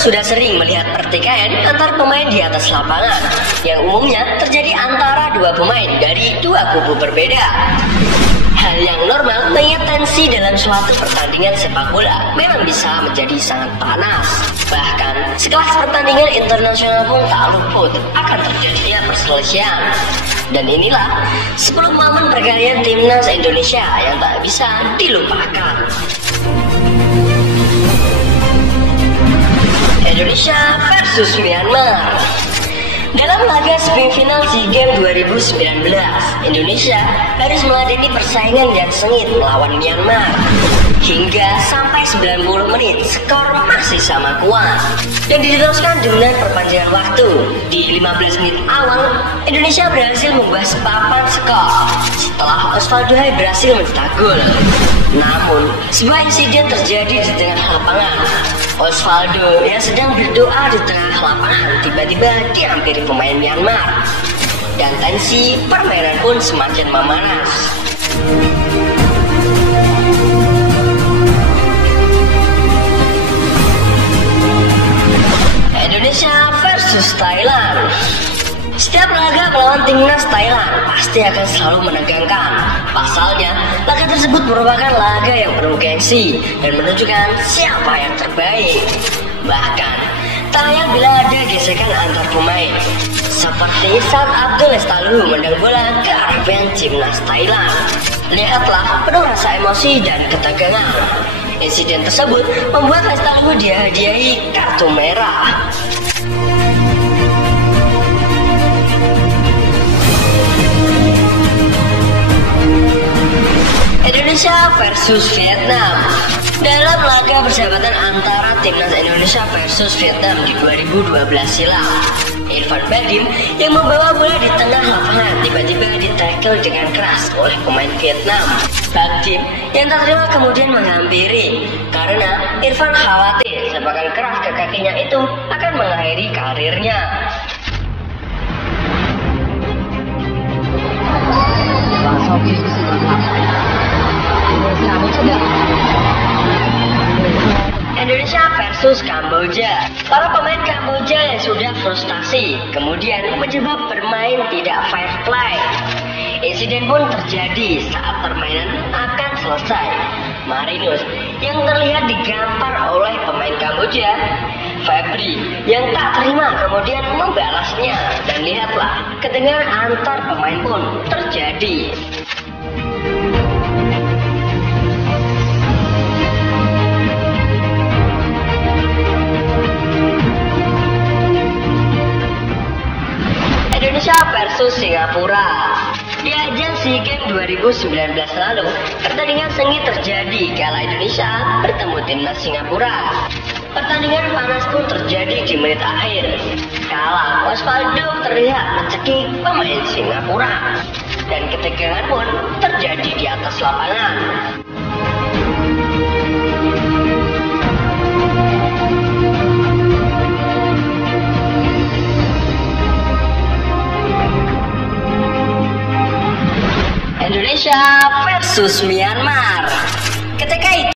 sudah sering melihat pertikaian antar pemain di atas lapangan yang umumnya terjadi antara dua pemain dari dua kubu berbeda. Hal yang normal mengingat tensi dalam suatu pertandingan sepak bola memang bisa menjadi sangat panas. Bahkan, sekelas pertandingan internasional pun tak luput akan terjadinya perselisihan. Dan inilah 10 momen perkelahian timnas Indonesia yang tak bisa dilupakan. Indonesia versus Myanmar. Dalam laga semifinal SEA Games 2019, Indonesia harus meladeni persaingan yang sengit melawan Myanmar. Hingga sampai 90 menit, skor masih sama kuat. Dan diteruskan dengan perpanjangan waktu. Di 15 menit awal, Indonesia berhasil membuat sepapan skor setelah Osvaldo Hai berhasil mencetak gol. Namun, sebuah insiden terjadi di tengah lapangan. Osvaldo yang sedang berdoa di tengah lapangan tiba-tiba dihampiri pemain Myanmar. Dan tensi permainan pun semakin memanas. Indonesia versus Thailand. Setiap laga melawan timnas Thailand pasti akan selalu menegangkan. Pasalnya, laga tersebut merupakan laga yang penuh gengsi dan menunjukkan siapa yang terbaik. Bahkan, tak layak bila ada gesekan antar pemain. Seperti saat Abdul Lestalu mendang bola ke arah fans timnas Thailand. Lihatlah penuh rasa emosi dan ketegangan. Insiden tersebut membuat Lestalu dihadiahi kartu merah. Indonesia versus Vietnam. Dalam laga persahabatan antara timnas Indonesia versus Vietnam di 2012 silam, Irfan Bahdim yang membawa bola di tengah lapangan tiba-tiba ditackle dengan keras oleh pemain Vietnam. Bahdim yang tak terima kemudian menghampiri karena Irfan khawatir sepakan keras ke kakinya itu akan mengakhiri karirnya. Indonesia versus Kamboja. Para pemain Kamboja yang sudah frustasi kemudian mencoba bermain tidak fair play. Insiden pun terjadi saat permainan akan selesai. Marinus yang terlihat digampar oleh pemain Kamboja, Febri yang tak terima kemudian membalasnya, dan lihatlah ketegangan antar pemain pun terjadi. Indonesia versus Singapura. Di ajang SEA Games 2019 lalu, pertandingan sengit terjadi kala Indonesia bertemu timnas Singapura. Pertandingan panas pun terjadi di menit akhir kala Osvaldo terlihat mencekik pemain Singapura. Dan ketegangan pun terjadi di atas lapangan. Indonesia versus Myanmar. Ketika itu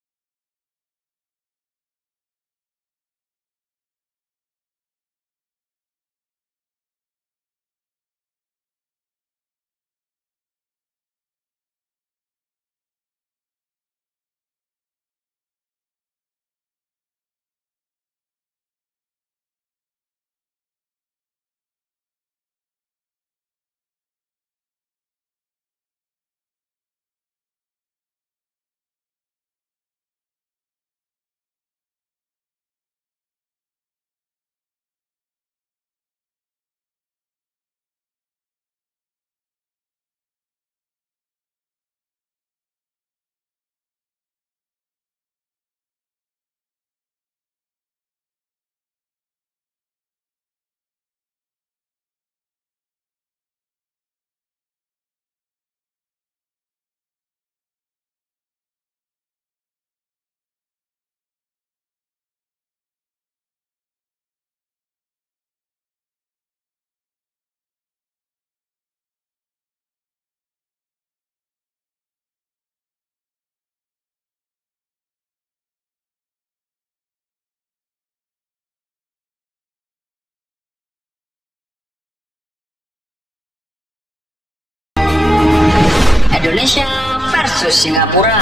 Indonesia versus Singapura.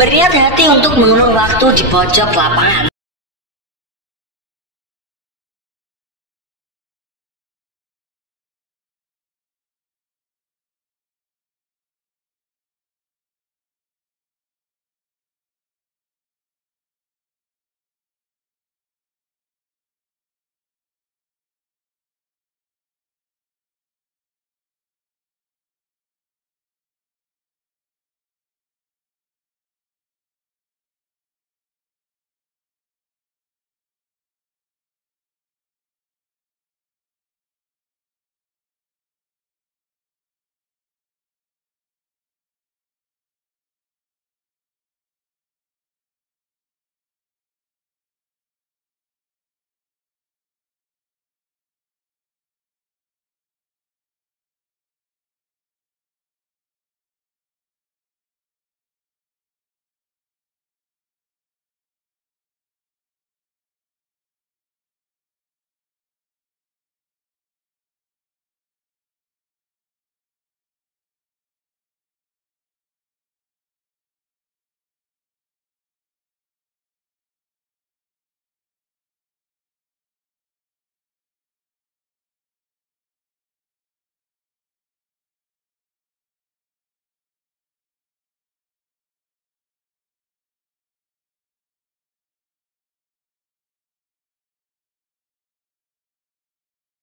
Berniat hati untuk mengulur waktu di pojok lapangan.